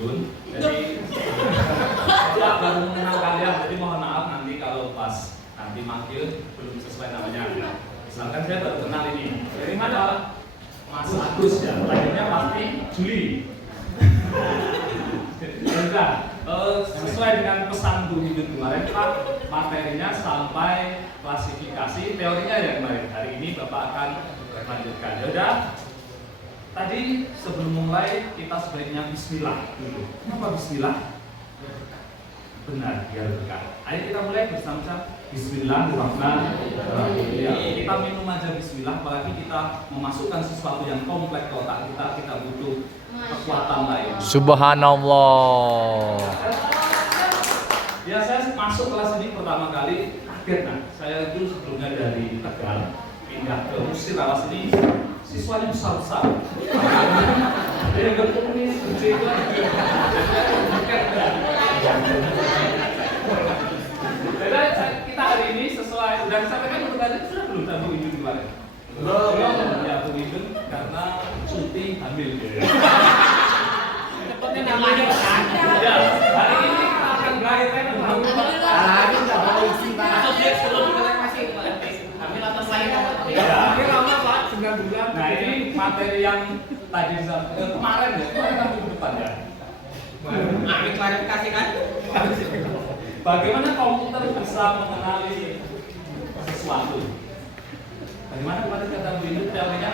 Yun. Jadi saya baru mengenal kalian, jadi mohon maaf nanti kalau pas nanti manggil belum sesuai namanya. Misalkan saya baru kenal ini, dari mana Mas Agus ya, lahirnya pasti Juli. Enggak, sesuai dengan pesan Bu Hidun kemarin Pak, materinya sampai klasifikasi teorinya ya kemarin. Hari ini Bapak akan lanjutkan. Ya udah. Tadi sebelum mulai kita sebaiknya bismillah dulu. Kenapa bismillah? Benar, biar berkah. Ayo kita mulai bersama-sama. Bismillahirrahmanirrahim. Ya, kita minum aja bismillah, apalagi kita memasukkan sesuatu yang kompleks ke otak kita butuh kekuatan lain. Subhanallah. Ya, saya masuk kelas ini pertama kali kaget. Nah, saya itu sebelumnya dari Tegal pindah ke Mesir, awas ini siswanya besar-besar. Dia bertemu nih, gede lagi. Jadi kita hari ini sesuai sudah disampaikan untuk kalian sudah belum sama Bu Idun kemarin? Belum. Ya Bu Idun karena cuti hamil. Cepatnya namanya Ya, hari ini kita akan melahirkan hamil. lagi nggak mau isi Pak. Atau dia sebelum kita masih hamil atau melahirkan? Ya. Ini lama Pak, 9 bulan. Nah ini materi yang tadi disampaikan kemarin ya, kemarin kan minggu depan ya. Ambil klarifikasi kan? Bagaimana komputer bisa mengenali sesuatu? Bagaimana kemarin kata Bu Indut teorinya?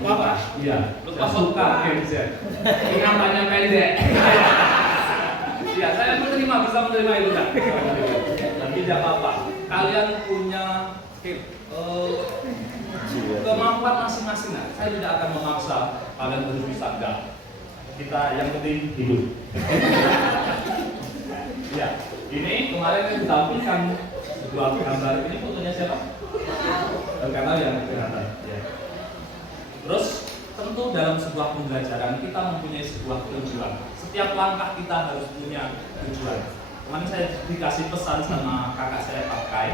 Apa? Iya. Lupa suka gadget. Ingatannya pendek. Iya, saya menerima, bisa menerima itu kan. Dan tidak apa-apa. Kalian punya kemampuan masing-masing. Saya tidak akan memaksa kalian harus bisa enggak. Kita yang penting hidup. Ya, ini kemarin yang ditampilkan dua gambar ini fotonya siapa? Karena yang kelihatan. Ya. Terus tentu dalam sebuah pembelajaran kita mempunyai sebuah tujuan. Setiap langkah kita harus punya tujuan. Kemarin saya dikasih pesan sama kakak saya Pak Kai.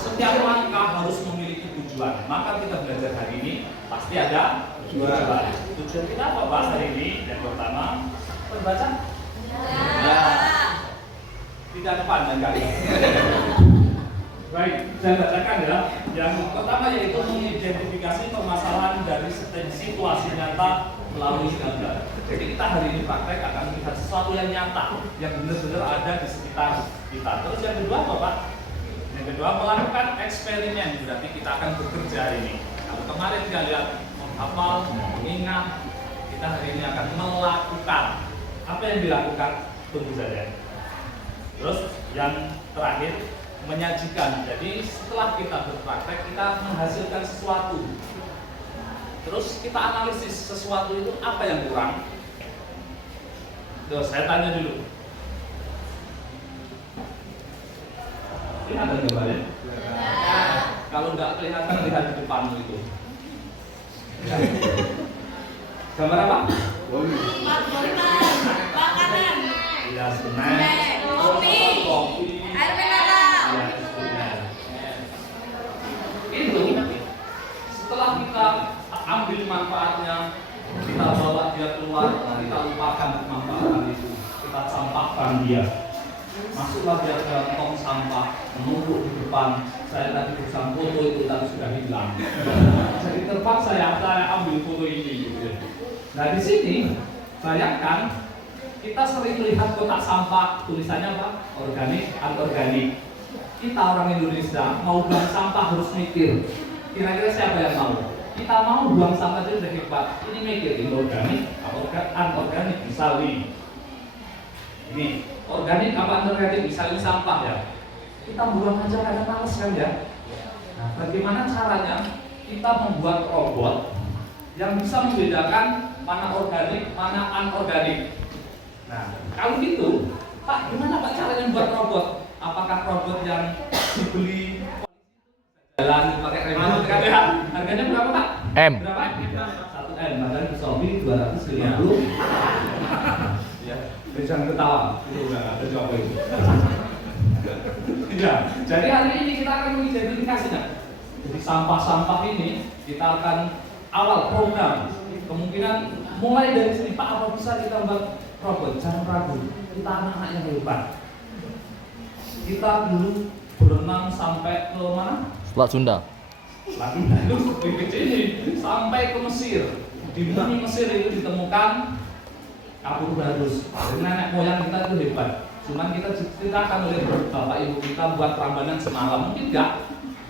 Setiap langkah harus memiliki tujuan. Maka kita belajar hari ini pasti ada tujuan. Tujuan kita apa bahas hari ini? Yang pertama, membaca. Ya. Tidak depan dan kali. Baik, saya bacakan ya. Yang pertama yaitu mengidentifikasi permasalahan dari situasi nyata melalui gambar. Jadi kita hari ini praktek akan melihat sesuatu yang nyata, yang benar-benar ada di sekitar kita. Terus yang kedua apa Pak? Yang kedua melakukan eksperimen. Berarti kita akan bekerja hari ini. Kalau kemarin kalian menghafal, mengingat, kita hari ini akan melakukan. Apa yang dilakukan? Tunggu saja. Terus yang terakhir menyajikan. Jadi setelah kita berpraktek kita menghasilkan sesuatu. Terus kita analisis sesuatu itu apa yang kurang. Terus saya tanya dulu. Kelihatan gambarnya? Ya. Kalau nggak kelihatan lihat di depanmu itu. Ya. Gambar apa? Makanan. Ya, snack. Kopi. Air mineral. Itu setelah kita ambil manfaatnya, kita bawa dia keluar, kita lupakan manfaat itu, kita sampahkan dia. Masuklah dia ke tong sampah, menumpuk di depan. Saya tadi bersama foto itu tadi sudah hilang. Jadi terpaksa saya ambil foto ini. Gitu. Nah di sini bayangkan kita sering melihat kotak sampah tulisannya apa? Organik, anorganik. Kita orang Indonesia mau buang sampah harus mikir. Kira-kira siapa yang mau? Kita mau buang sampah itu udah hebat. Ini mikir ini organik, anorganik misalnya. Ini organik apa anorganik misalnya sampah ya. Kita buang aja karena males kan ya. Nah, bagaimana caranya kita membuat robot yang bisa membedakan mana organik, mana anorganik. Nah, kalau gitu, Pak, gimana Pak caranya buat robot? Apakah robot yang dibeli jalan pakai remote kan? Harganya berapa Pak? M. Berapa? 1 M, badan Xiaomi 250. Ya, jangan ketawa. Itu udah ada jawab itu. Ya, jadi hari ini kita akan mengidentifikasinya. Jadi sampah-sampah ini kita akan awal program Kemungkinan mulai dari sini, Pak, apa bisa kita buat robot? Jangan ragu, kita anak-anak yang hebat. Kita dulu berenang sampai ke mana? Selat Sunda. Lalu lebih kecil ini sampai ke Mesir. Di bumi Mesir itu ditemukan kapur barus. Jadi nenek moyang kita itu hebat. Cuman kita ceritakan oleh bapak ibu kita buat Prambanan semalam, mungkin enggak?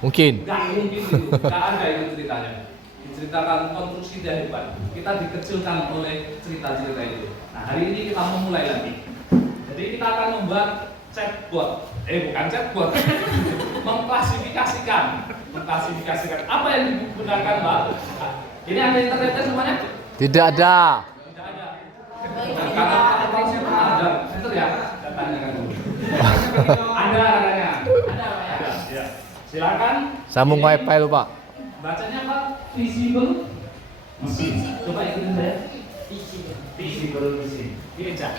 Mungkin. Enggak mungkin itu, enggak ada itu ceritanya. Diceritakan konstruksi dia hebat. Kita dikecilkan oleh cerita-cerita itu. Nah, hari ini kita memulai lagi. Jadi kita akan membuat chatbot. Bukan chatbot. mengklasifikasikan apa yang digunakan, Mbak. Ini ada internetnya semuanya? Tidak ada. Tidak ada. Karena kalau sih ada, center ya. Datanya kan dulu. Ada katanya. Ada. Ya. Silakan. Sambung wifi lu, Pak. Bacanya apa? Visible mesin. Coba ikutin saya. Visible mesin. Ini cak.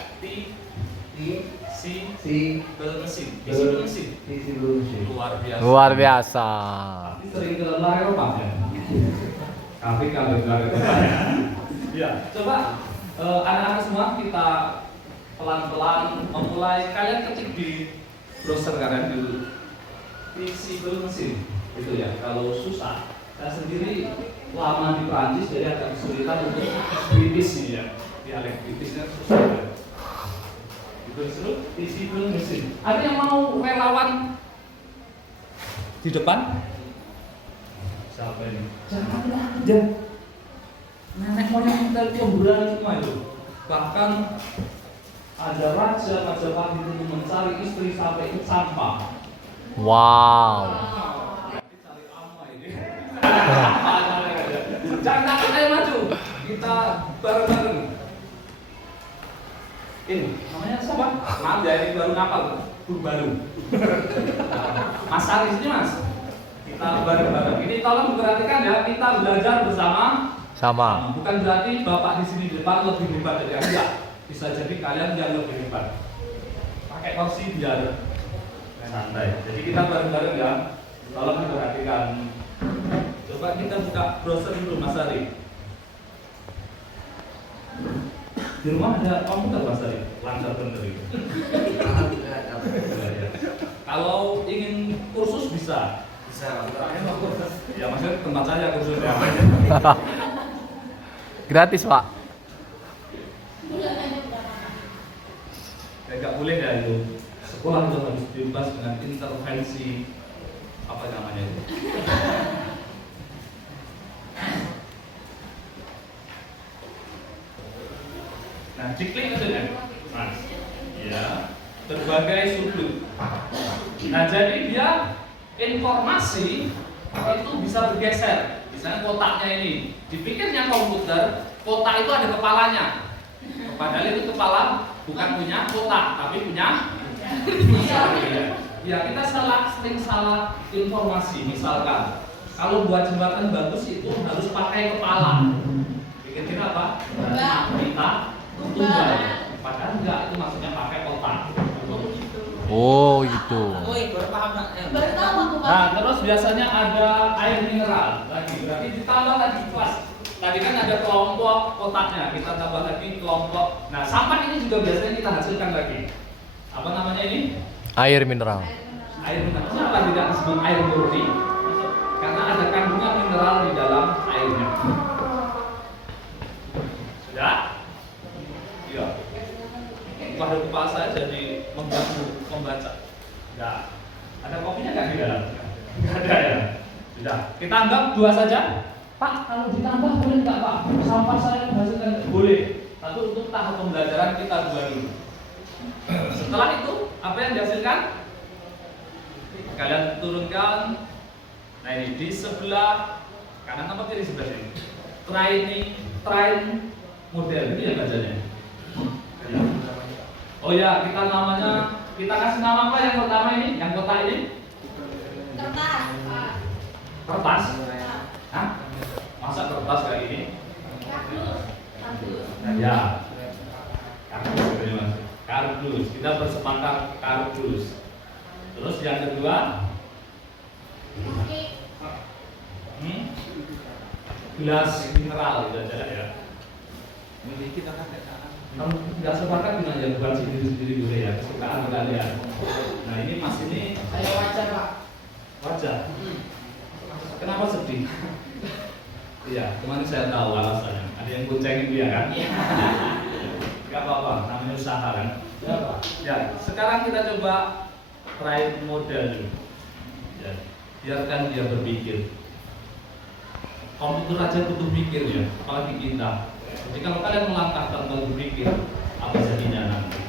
Visible mesin. Luar biasa. Luar biasa. Ini sering ke luar Eropa ya. Tapi kalau luar Eropa ya. Ya, coba anak-anak semua kita pelan-pelan memulai. Kalian ketik di browser kalian dulu. Visible mesin. Itu ya. Kalau susah, saya sendiri lama di Prancis jadi agak kesulitan untuk British ini ya. Dialek Britishnya susah ya. Itu visible mesin. Ada yang mau relawan di depan? Siapa ini? Jangan aja. Nenek moyang kita itu pemberani semua itu. Bahkan ada raja Majapahit itu mencari istri sampai ikut sampah. Wow. Cari ama ini. Jangan takut, ayo maju. Kita bareng-bareng. Ini namanya siapa? Maaf ya, ini baru ngapal, baru. Mas Aris ini Mas. Kita bareng-bareng. Ini tolong perhatikan ya, kita belajar bersama. Sama. Bukan berarti Bapak di sini di depan lebih hebat dari Anda. Bisa jadi kalian yang lebih hebat. Pakai kursi biar santai. Jadi kita bareng-bareng ya. Tolong diperhatikan. Coba kita buka browser dulu Mas Ari. Di rumah ada komputer Mas Ari? Lancar bener itu. Kalau ingin kursus bisa. Ya maksudnya tempat saya kursusnya. Gratis, Pak. Ya nggak boleh ya itu. Sekolah itu harus bebas dengan intervensi apa namanya itu. Nah, diklik aja ya, Mas. Ya, berbagai sudut. Nah, jadi dia informasi itu bisa bergeser. Misalnya kotaknya ini, dipikirnya komputer, kotak itu ada kepalanya. Padahal itu kepala bukan punya kotak, tapi punya. Ya, kita sering salah informasi. Misalkan, kalau buat jembatan bagus itu harus pakai kepala. Pikir apa? Kita tunggal. Padahal enggak, itu maksudnya pakai kotak. Oh, gitu. Oh, baru paham. Baru tahu aku, Pak. Nah, terus biasanya ada air mineral lagi, berarti ditambah lagi kelas. Tadi kan ada kelompok kotaknya, kita tambah lagi kelompok. Nah, sampah ini juga biasanya kita hasilkan lagi. Apa namanya ini? Air mineral. Air mineral. Kenapa tidak disebut air murni? Karena ada kandungan mineral di dalam airnya. Sudah? Iya. Pada kepala saya jadi mengganggu membaca. Ya. Ada kopinya nggak di dalam? Nggak ada ya. Sudah. Kita anggap 2 saja. Pak, kalau ditambah boleh nggak Pak? Sampah saya menghasilkan boleh. Satu untuk tahap pembelajaran kita 2 dulu. Setelah itu apa yang dihasilkan? Kalian turunkan. Nah ini di sebelah kanan apa kiri sebelah sini? Train model ini ya bacanya. Oh ya, kita kasih nama apa yang pertama ini? Yang kotak ini? Kertas. Kertas? Hah? Masa kertas kayak ini? Kardus. Ya. Kardus. Kita bersepakat kardus. Terus yang kedua? Gelas mineral itu aja ya. Ini kita kan kayak Kalau nggak sepakat gimana ya, bukan sendiri-sendiri dulu ya, kesukaan kalian. Nah ini Mas ini saya wajar Pak. wajah. Kenapa sedih? Iya, kemarin saya tahu alasannya. Ada yang goncengin dia kan? Gak apa-apa, namanya usaha kan? Ya Pak. Ya, sekarang kita coba try model dulu. Ya, biarkan dia berpikir. Komputer aja butuh pikir ya, apalagi kita. Jadi kalau kalian melangkah tanpa berpikir, apa jadinya nanti?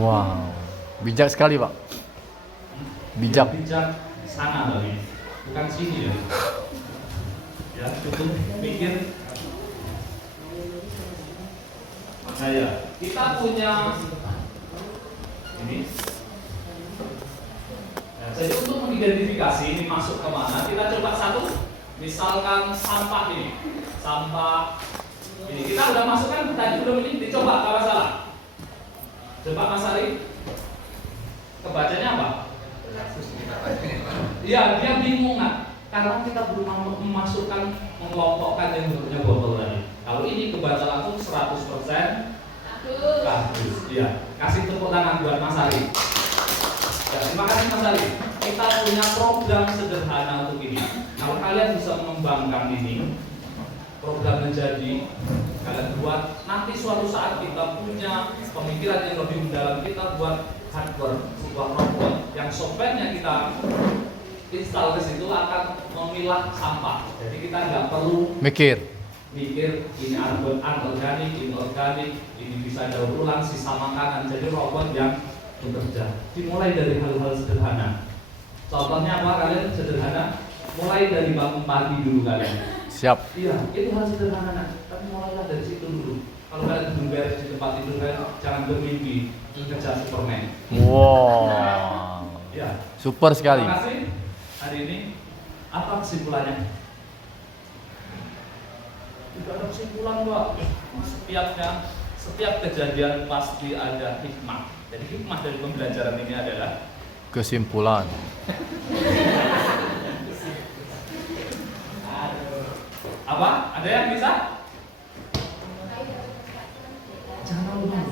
Wow. Bijak sekali, Pak. Bijak. Bijak sana tadi, bukan sini ya. Ya, cukup pikir. Saya, kita punya ini. Nah, jadi untuk mengidentifikasi ini masuk kemana, kita coba satu. Misalkan sampah ini, sampah ini kita udah masukkan tadi belum ini, dicoba kalau salah. Coba Mas Ari, kebacanya apa? Iya, dia bingung nggak? Karena kita belum memasukkan, mengelompokkan yang bentuknya botol tadi. Kalau ini kebaca langsung 100% bagus. Iya, kasih tepuk tangan buat Mas Ari. Ya, terima kasih Mas Ari. Kita punya program sederhana untuk ini. Kalau kalian bisa mengembangkan ini, program menjadi kalian buat, nanti suatu saat kita punya pemikiran yang lebih mendalam, kita buat hardware, sebuah robot yang softwarenya kita install ke situ akan memilah sampah. Jadi kita nggak perlu Mikir. mikir ini anorganik, inorganik, ini bisa daur ulang, sisa makanan. Jadi robot yang bekerja. Dimulai dari hal-hal sederhana. Contohnya apa kalian sederhana? Mulai dari bangun pagi dulu kalian. Siap. Iya, itu hal sederhana. Tapi mulailah dari situ dulu. Kalau kalian belum beres di tempat tidur kalian, jangan bermimpi kerja Superman. Wow. Ya. Super sekali. Terima kasih. Hari ini apa kesimpulannya? Tidak ada kesimpulan, Pak. Setiap kejadian pasti ada hikmah. Jadi hikmah dari pembelajaran ini adalah Kesimpulan. apa? Ada yang bisa? Jangan dong.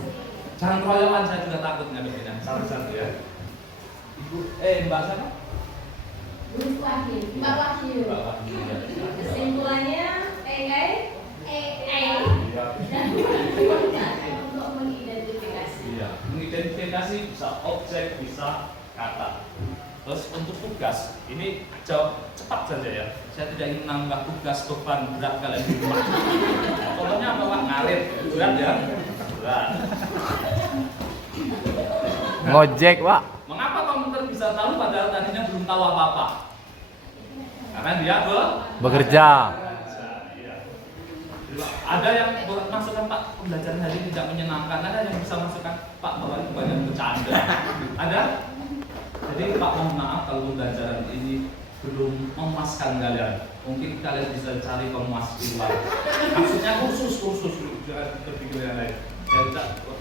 Jangan keroyokan, saya juga takut ngadepinnya. Satu-satu ya. Ibu, Mbak siapa? Mbak Wahyu. Mbak Wahyu. Kesimpulannya, guys, dan untuk mengidentifikasi. Iya, mengidentifikasi bisa objek, bisa kata. Terus untuk tugas, ini jawab cepat saja ya. Saya tidak ingin menambah tugas beban berat kalian di rumah. Contohnya apa Pak? Ngarit, berat ya? Berat. Ngojek, Pak. Mengapa komputer bisa tahu padahal tadinya belum tahu apa-apa? Karena dia Bekerja. Iya. Ada yang masukkan Pak pembelajaran hari ini tidak menyenangkan, ada yang bisa masukkan Pak bahwa itu banyak bercanda. Ada? Jadi Pak mohon maaf kalau pembelajaran ini belum memuaskan kalian. Mungkin kalian bisa cari pemuas di luar. Maksudnya khusus jangan berpikir yang lain.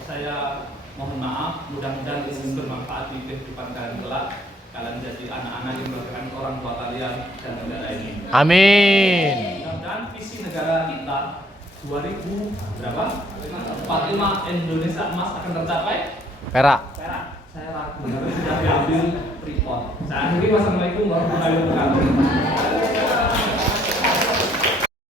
Saya mohon maaf, mudah-mudahan ini bermanfaat di kehidupan kalian kelak. Kalian jadi anak-anak yang membanggakan orang tua kalian dan negara ini. Amin. Mudah-mudahan visi negara kita 2000 berapa? 45 Indonesia emas akan tercapai. Perak. Perak. Saya ragu, harus sudah diambil report. Saya akhiri, wassalamualaikum warahmatullahi wabarakatuh.